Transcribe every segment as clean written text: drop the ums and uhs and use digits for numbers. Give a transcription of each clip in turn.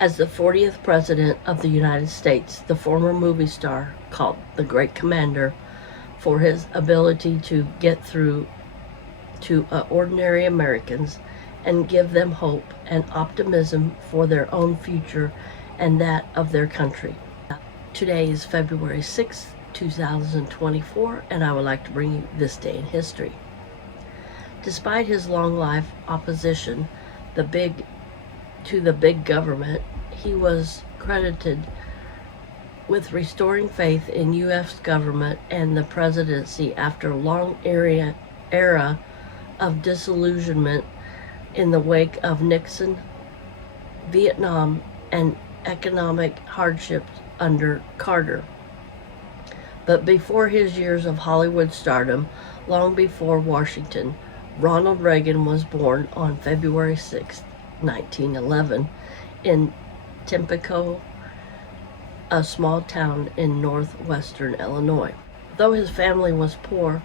As the 40th President of the United States, the former movie star called the Great Commander for his ability to get through to ordinary Americans and give them hope and optimism for their own future and that of their country. Today is February 6th, 2024, and I would like to bring you this day in history. Despite his long life opposition to the big government, he was credited with restoring faith in U.S. government and the presidency after a long era of disillusionment in the wake of Nixon, Vietnam, and economic hardships under Carter. But before his years of Hollywood stardom, long before Washington, Ronald Reagan was born on February 6, 1911, in Tempico, a small town in northwestern Illinois. Though his family was poor,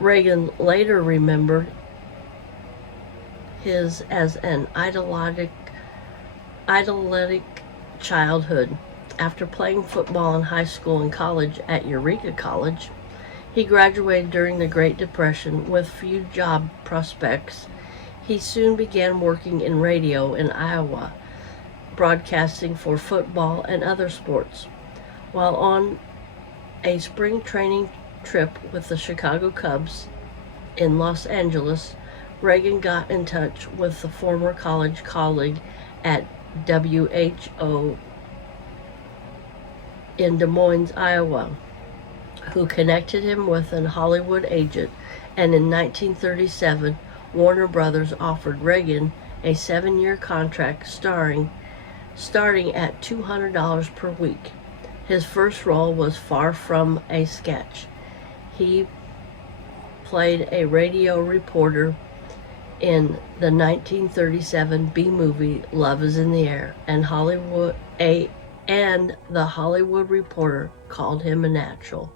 Reagan later remembered his as an idyllic childhood. After playing football in high school and college at Eureka College, he graduated during the Great Depression with few job prospects. He soon began working in radio in Iowa, broadcasting for football and other sports. While on a spring training trip with the Chicago Cubs in Los Angeles, Reagan got in touch with the former college colleague at WHO in Des Moines, Iowa, who connected him with an Hollywood agent, and in 1937, Warner Brothers offered Reagan a 7-year contract starting at $200 per week. His first role was far from a sketch. He played a radio reporter in the 1937 B-movie Love Is in the Air, and the Hollywood Reporter called him a natural.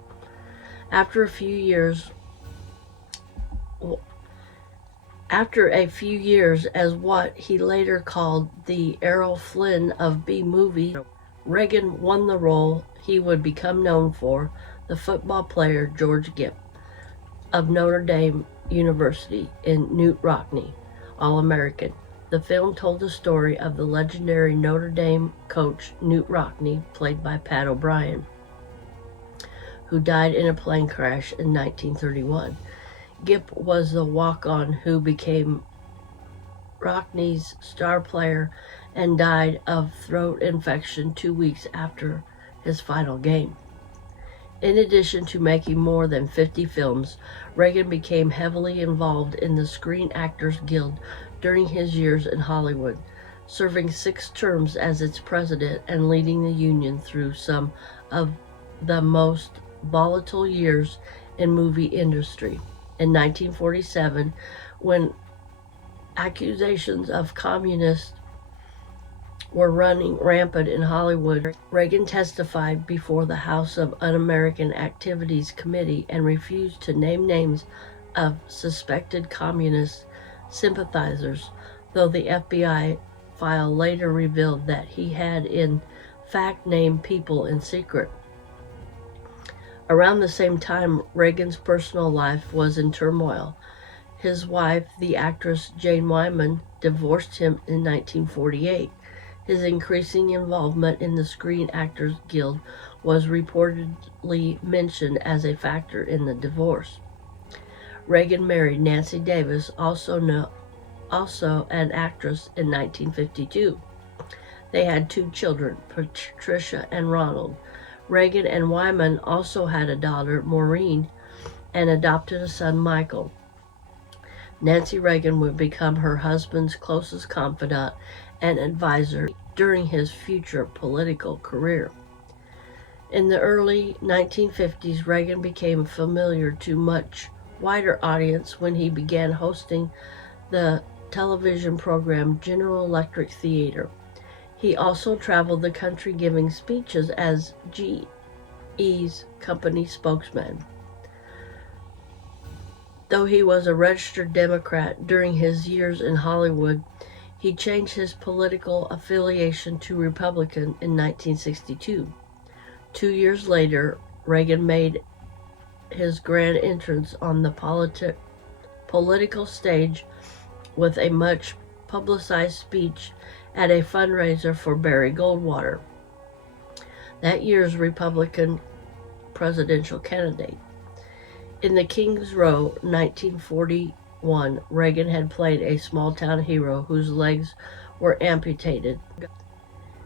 After a few years as what he later called the Errol Flynn of B-movie, Reagan won the role he would become known for, the football player George Gipp of Notre Dame University in Knute Rockne, All-American. The film told the story of the legendary Notre Dame coach Knute Rockne, played by Pat O'Brien, who died in a plane crash in 1931. Gipp was the walk-on who became Rockne's star player and died of throat infection 2 weeks after his final game. In addition to making more than 50 films, Reagan became heavily involved in the Screen Actors Guild during his years in Hollywood, serving 6 terms as its president and leading the union through some of the most volatile years in movie industry. In 1947, when accusations of communists were running rampant in Hollywood, Reagan testified before the House of Un-American Activities Committee and refused to name names of suspected communist sympathizers, though the FBI file later revealed that he had in fact named people in secret. Around the same time, Reagan's personal life was in turmoil. His wife, the actress Jane Wyman, divorced him in 1948. His increasing involvement in the Screen Actors Guild was reportedly mentioned as a factor in the divorce. Reagan married Nancy Davis, also an actress, in 1952. They had 2 children, Patricia and Ronald. Reagan and Wyman also had a daughter, Maureen, and adopted a son, Michael. Nancy Reagan would become her husband's closest confidant and advisor during his future political career. In the early 1950s, Reagan became familiar to much wider audience when he began hosting the television program General Electric Theater. He also traveled the country giving speeches as GE's company spokesman. Though he was a registered Democrat during his years in Hollywood, he changed his political affiliation to Republican in 1962. 2 years later, Reagan made his grand entrance on the political stage with a much publicized speech at a fundraiser for Barry Goldwater, that year's Republican presidential candidate. In The King's Row, 1941, Reagan had played a small-town hero whose legs were amputated.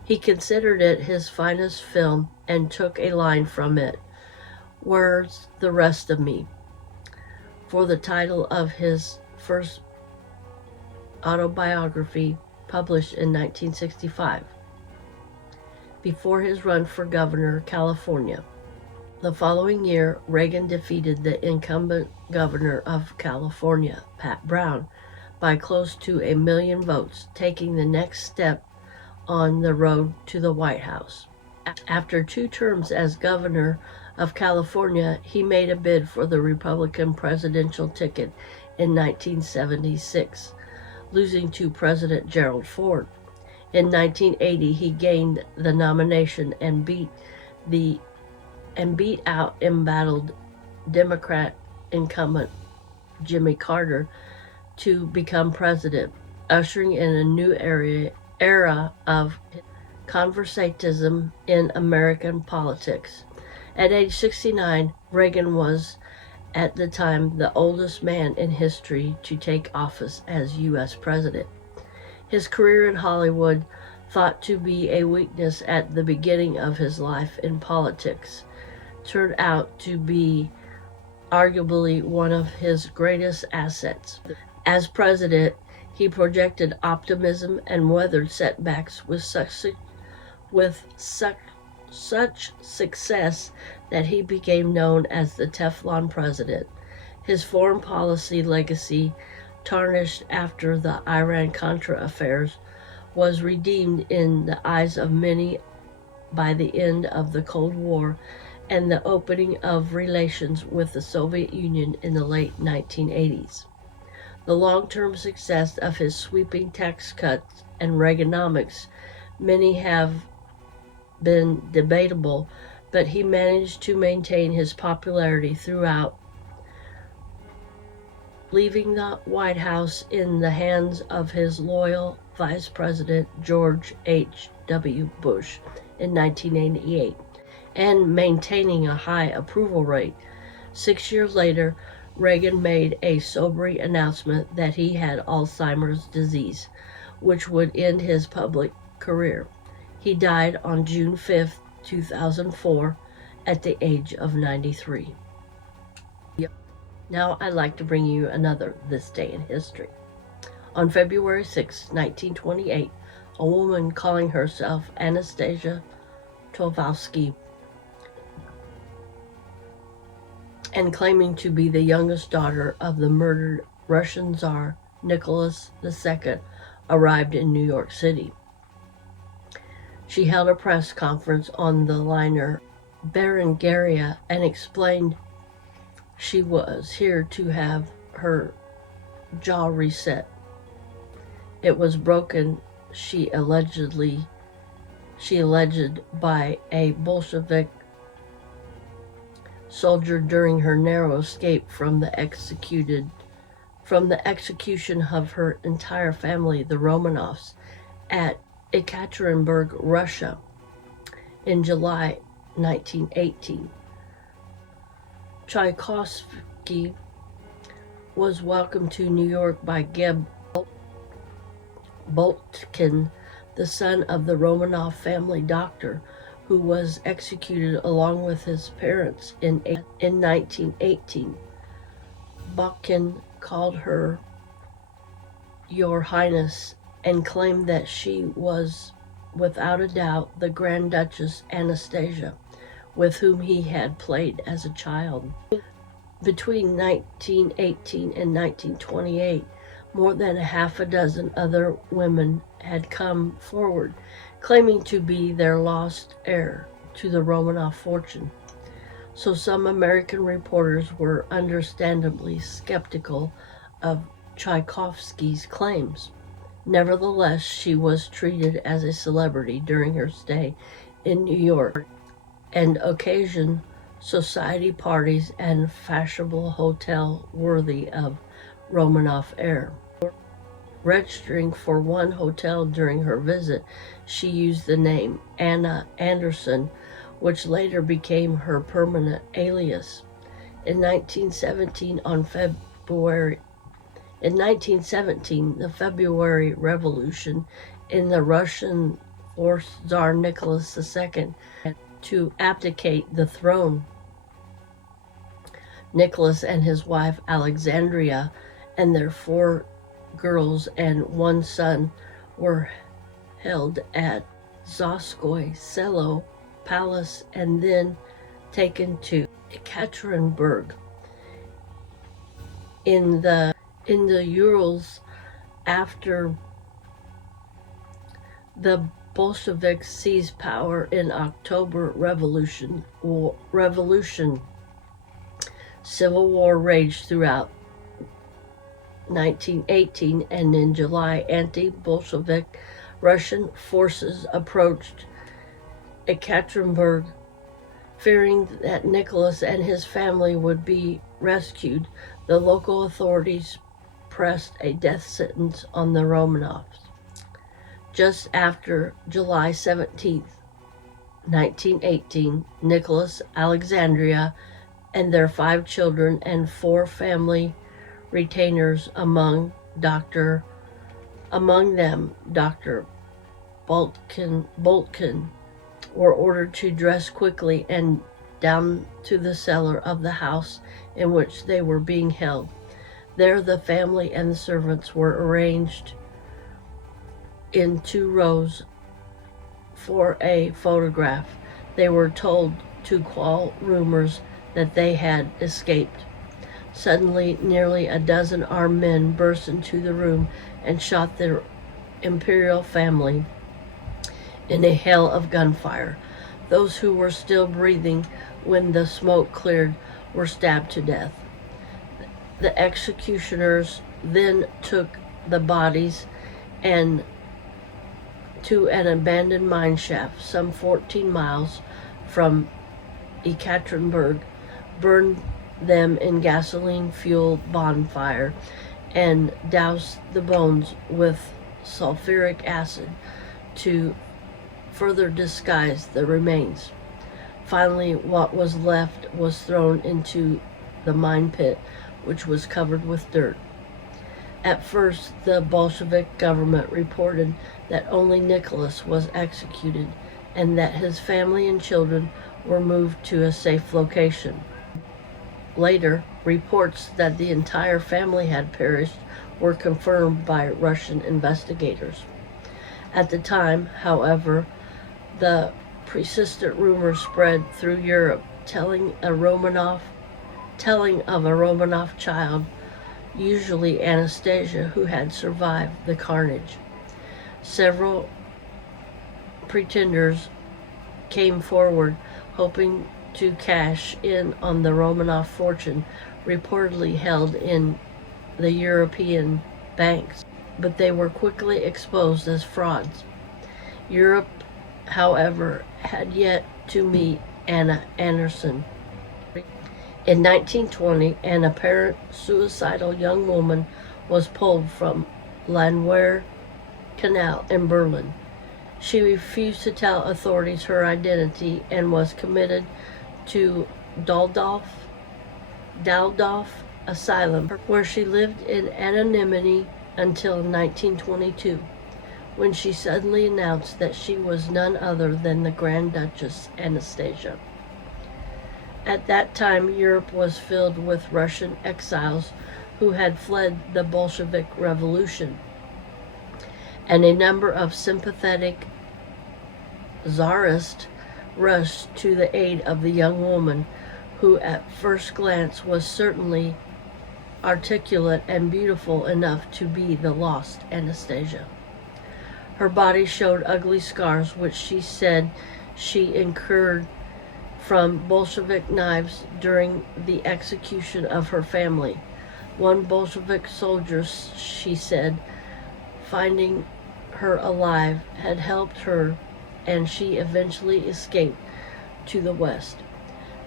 He considered it his finest film and took a line from it, "Where's the rest of me?" for the title of his first autobiography, published in 1965, before his run for governor of California. The following year, Reagan defeated the incumbent governor of California, Pat Brown, by close to 1 million votes, taking the next step on the road to the White House. After 2 terms as governor of California, he made a bid for the Republican presidential ticket in 1976, losing to President Gerald Ford. In 1980, he gained the nomination and beat out embattled Democrat incumbent Jimmy Carter to become president, ushering in a new era of conservatism in American politics. At age 69, Reagan was at the time the oldest man in history to take office as U.S. president. His career in Hollywood, thought to be a weakness at the beginning of his life in politics, turned out to be arguably one of his greatest assets. As president, he projected optimism and weathered setbacks with such success that he became known as the Teflon president. His foreign policy legacy, tarnished after the Iran-Contra affairs, was redeemed in the eyes of many by the end of the Cold War and the opening of relations with the Soviet Union in the late 1980s. The long-term success of his sweeping tax cuts and Reaganomics, many have been debatable, but he managed to maintain his popularity throughout, leaving the White House in the hands of his loyal Vice President George H.W. Bush in 1988, and maintaining a high approval rate. 6 years later, Reagan made a sobering announcement that he had Alzheimer's disease, which would end his public career. He died on June 5, 2004, at the age of 93. Now I'd like to bring you another This Day in History. On February 6, 1928, a woman calling herself Anastasia Romanov and claiming to be the youngest daughter of the murdered Russian Tsar Nicholas II arrived in New York City. She held a press conference on the liner Berengaria and explained she was here to have her jaw reset. It was broken, she alleged, by a Bolshevik soldier during her narrow escape from the execution of her entire family, the Romanovs, at Ekaterinburg, Russia, in July 1918. Tchaikovsky was welcomed to New York by Geb Boltkin, the son of the Romanov family doctor, who was executed along with his parents in 1918. Boltkin called her Your Highness and claimed that she was, without a doubt, the Grand Duchess Anastasia, with whom he had played as a child. Between 1918 and 1928, more than a half a dozen other women had come forward, claiming to be their lost heir to the Romanov fortune. so some American reporters were understandably skeptical of Tchaikovsky's claims. Nevertheless, she was treated as a celebrity during her stay in New York and occasioned society parties and fashionable hotel worthy of Romanov air. Registering for one hotel during her visit, she used the name Anna Anderson, which later became her permanent alias. In 1917, the February Revolution in the Russian forced Tsar Nicholas II to abdicate the throne. Nicholas and his wife Alexandria and their 4 girls and 1 son were held at Zaskoy Selo Palace and then taken to Ekaterinburg in the Urals after the Bolsheviks seized power in October. Civil war raged throughout 1918, and in July, anti-Bolshevik Russian forces approached Ekaterinburg. Fearing that Nicholas and his family would be rescued, the local authorities pressed a death sentence on the Romanovs. Just after July 17, 1918, Nicholas, Alexandria, and their 5 children and 4 family retainers, among them Dr. Boltkin, were ordered to dress quickly and down to the cellar of the house in which they were being held. There the family and the servants were arranged in 2 rows for a photograph. They were told to quell rumors that they had escaped. Suddenly, nearly a dozen armed men burst into the room and shot the imperial family in a hail of gunfire. Those who were still breathing when the smoke cleared were stabbed to death. The executioners then took the bodies and to an abandoned mine shaft some 14 miles from Ekaterinburg, burned them in gasoline-fueled bonfire, and doused the bones with sulfuric acid to further disguise the remains. Finally, what was left was thrown into the mine pit, which was covered with dirt. At first, the Bolshevik government reported that only Nicholas was executed and that his family and children were moved to a safe location. Later, reports that the entire family had perished were confirmed by Russian investigators. At the time, however, the persistent rumor spread through Europe telling of a Romanov child, usually Anastasia, who had survived the carnage. Several pretenders came forward hoping to cash in on the Romanov fortune reportedly held in the European banks, but they were quickly exposed as frauds. Europe, however, had yet to meet Anna Anderson. In 1920, an apparent suicidal young woman was pulled from Landwehr Canal in Berlin. She refused to tell authorities her identity and was committed to Daldorf Asylum, where she lived in anonymity until 1922, when she suddenly announced that she was none other than the Grand Duchess Anastasia. At that time, Europe was filled with Russian exiles who had fled the Bolshevik Revolution, and a number of sympathetic Tsarists rushed to the aid of the young woman, who at first glance was certainly articulate and beautiful enough to be the lost Anastasia. Her body showed ugly scars which she said she incurred from Bolshevik knives during the execution of her family. One Bolshevik soldier, she said, finding her alive, had helped her, and she eventually escaped to the West.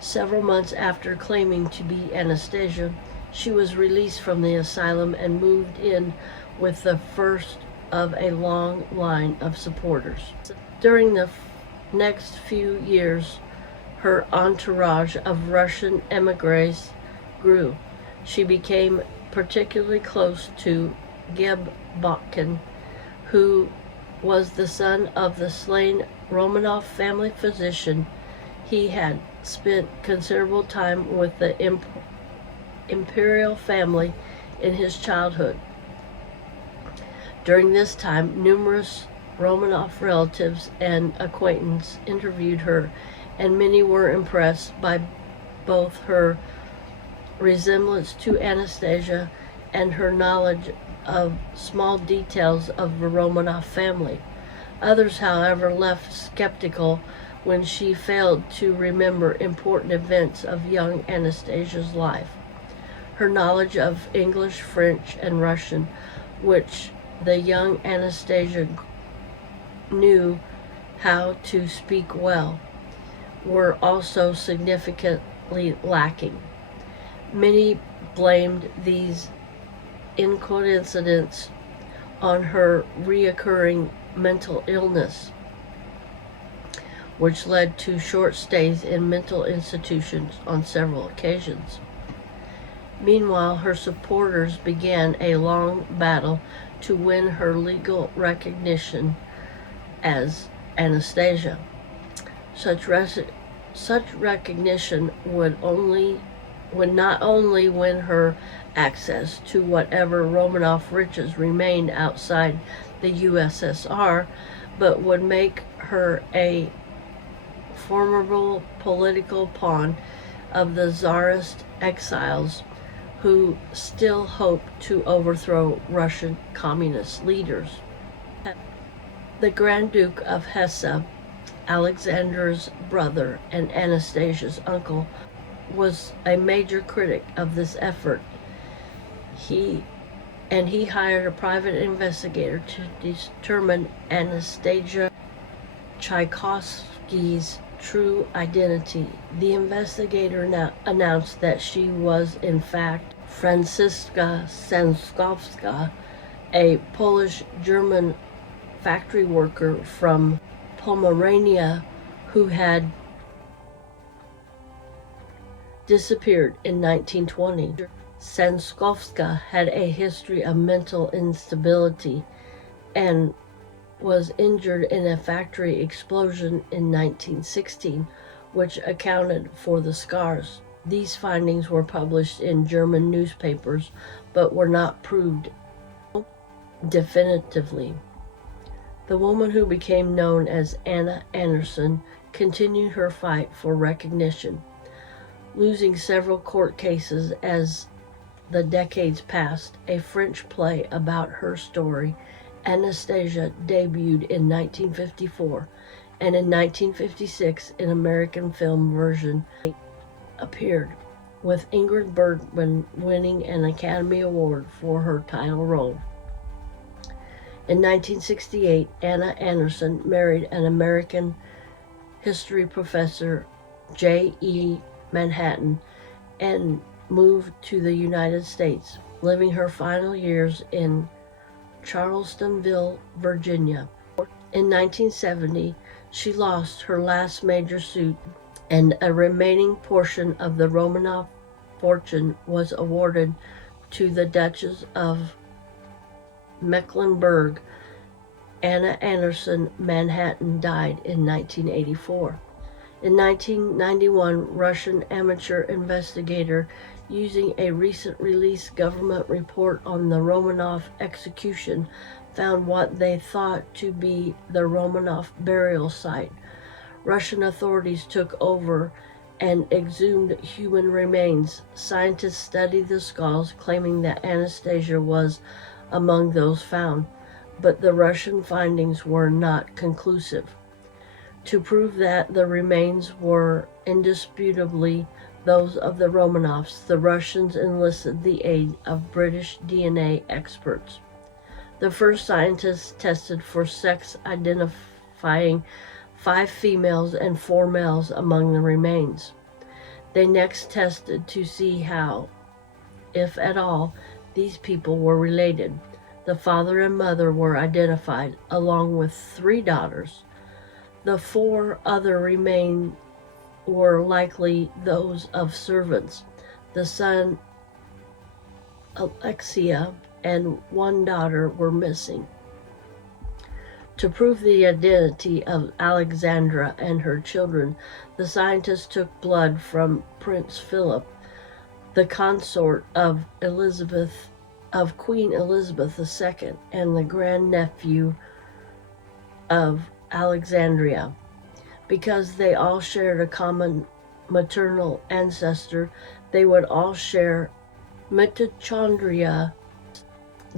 Several months after claiming to be Anastasia, she was released from the asylum and moved in with the first of a long line of supporters. During the next few years, her entourage of Russian emigres grew. She became particularly close to Geb Botkin, who was the son of the slain Romanov family physician. He had spent considerable time with the imperial family in his childhood. During this time, numerous Romanov relatives and acquaintances interviewed her, and many were impressed by both her resemblance to Anastasia and her knowledge of small details of the Romanov family. Others, however, left skeptical when she failed to remember important events of young Anastasia's life. Her knowledge of English, French, and Russian, which the young Anastasia knew how to speak well, were also significantly lacking. Many blamed these incidents on her reoccurring mental illness, which led to short stays in mental institutions on several occasions. Meanwhile, her supporters began a long battle to win her legal recognition as Anastasia. Such recognition would not only win her access to whatever Romanov riches remained outside the USSR, but would make her a formidable political pawn of the Tsarist exiles who still hoped to overthrow Russian communist leaders. The Grand Duke of Hesse, Alexander's brother and Anastasia's uncle, was a major critic of this effort. He hired a private investigator to determine Anastasia Tchaikovsky's true identity. The investigator now announced that she was in fact Franziska Sanskowska, a Polish-German factory worker from Pomerania who had disappeared in 1920. Sanskowska had a history of mental instability and was injured in a factory explosion in 1916, which accounted for the scars. These findings were published in German newspapers, but were not proved definitively. The woman who became known as Anna Anderson continued her fight for recognition, losing several court cases as the decades passed. A French play about her story, Anastasia, debuted in 1954, and in 1956 an American film version appeared, with Ingrid Bergman winning an Academy Award for her title role. In 1968, Anna Anderson married an American history professor, J.E. Manhattan, and moved to the United States, living her final years in Charlottesville, Virginia. In 1970, she lost her last major suit, and a remaining portion of the Romanov fortune was awarded to the Duchess of Mecklenburg. Anna Anderson Manhattan died in 1984. In 1991, Russian amateur investigator, using a recent released government report on the Romanov execution, found what they thought to be the Romanov burial site. Russian authorities took over and exhumed human remains. Scientists studied the skulls, claiming that Anastasia was among those found, but the Russian findings were not conclusive. To prove that the remains were indisputably those of the Romanovs, the Russians enlisted the aid of British DNA experts. The first scientists tested for sex, identifying 5 females and 4 males among the remains. They next tested to see how, if at all, these people were related. The father and mother were identified, along with 3 daughters. The 4 other remains were likely those of servants. The son, Alexia, and 1 daughter were missing. To prove the identity of Alexandra and her children, the scientists took blood from Prince Philip, the consort of Queen Elizabeth II, and the grandnephew of Alexandria. Because they all shared a common maternal ancestor, they would all share mitochondria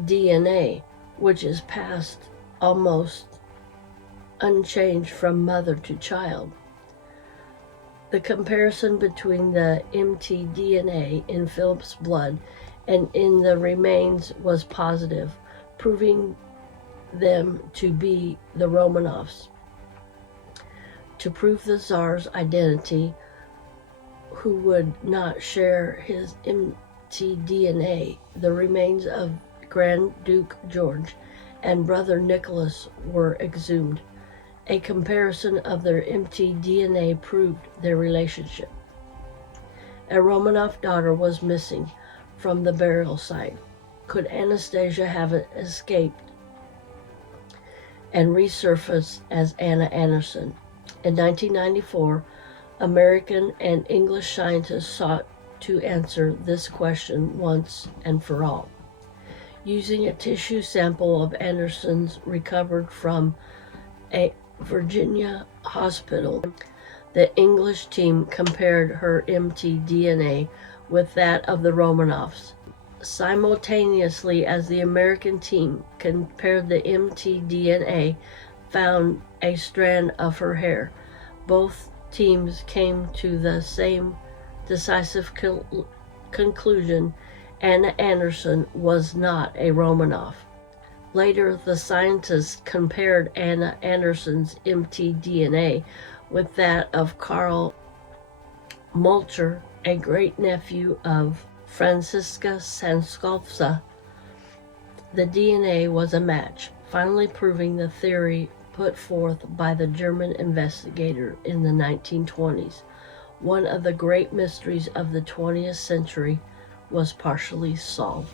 DNA, which is passed almost unchanged from mother to child. The comparison between the mtDNA in Philip's blood and in the remains was positive, proving them to be the Romanovs. To prove the Tsar's identity, who would not share his mtDNA, the remains of Grand Duke George and brother Nicholas were exhumed. A comparison of their mtDNA proved their relationship. A Romanov daughter was missing from the burial site. Could Anastasia have escaped and resurfaced as Anna Anderson? In 1994, American and English scientists sought to answer this question once and for all. Using a tissue sample of Anderson's recovered from a Virginia hospital, the English team compared her mtDNA with that of the Romanovs. Simultaneously as the American team compared the mtDNA, found a strand of her hair. Both teams came to the same decisive conclusion: Anna Anderson was not a Romanov. Later, the scientists compared Anna Anderson's mtDNA with that of Karl Mulcher, a great-nephew of Franziska Sanskovska. The DNA was a match, finally proving the theory put forth by the German investigator in the 1920s. One of the great mysteries of the 20th century was partially solved.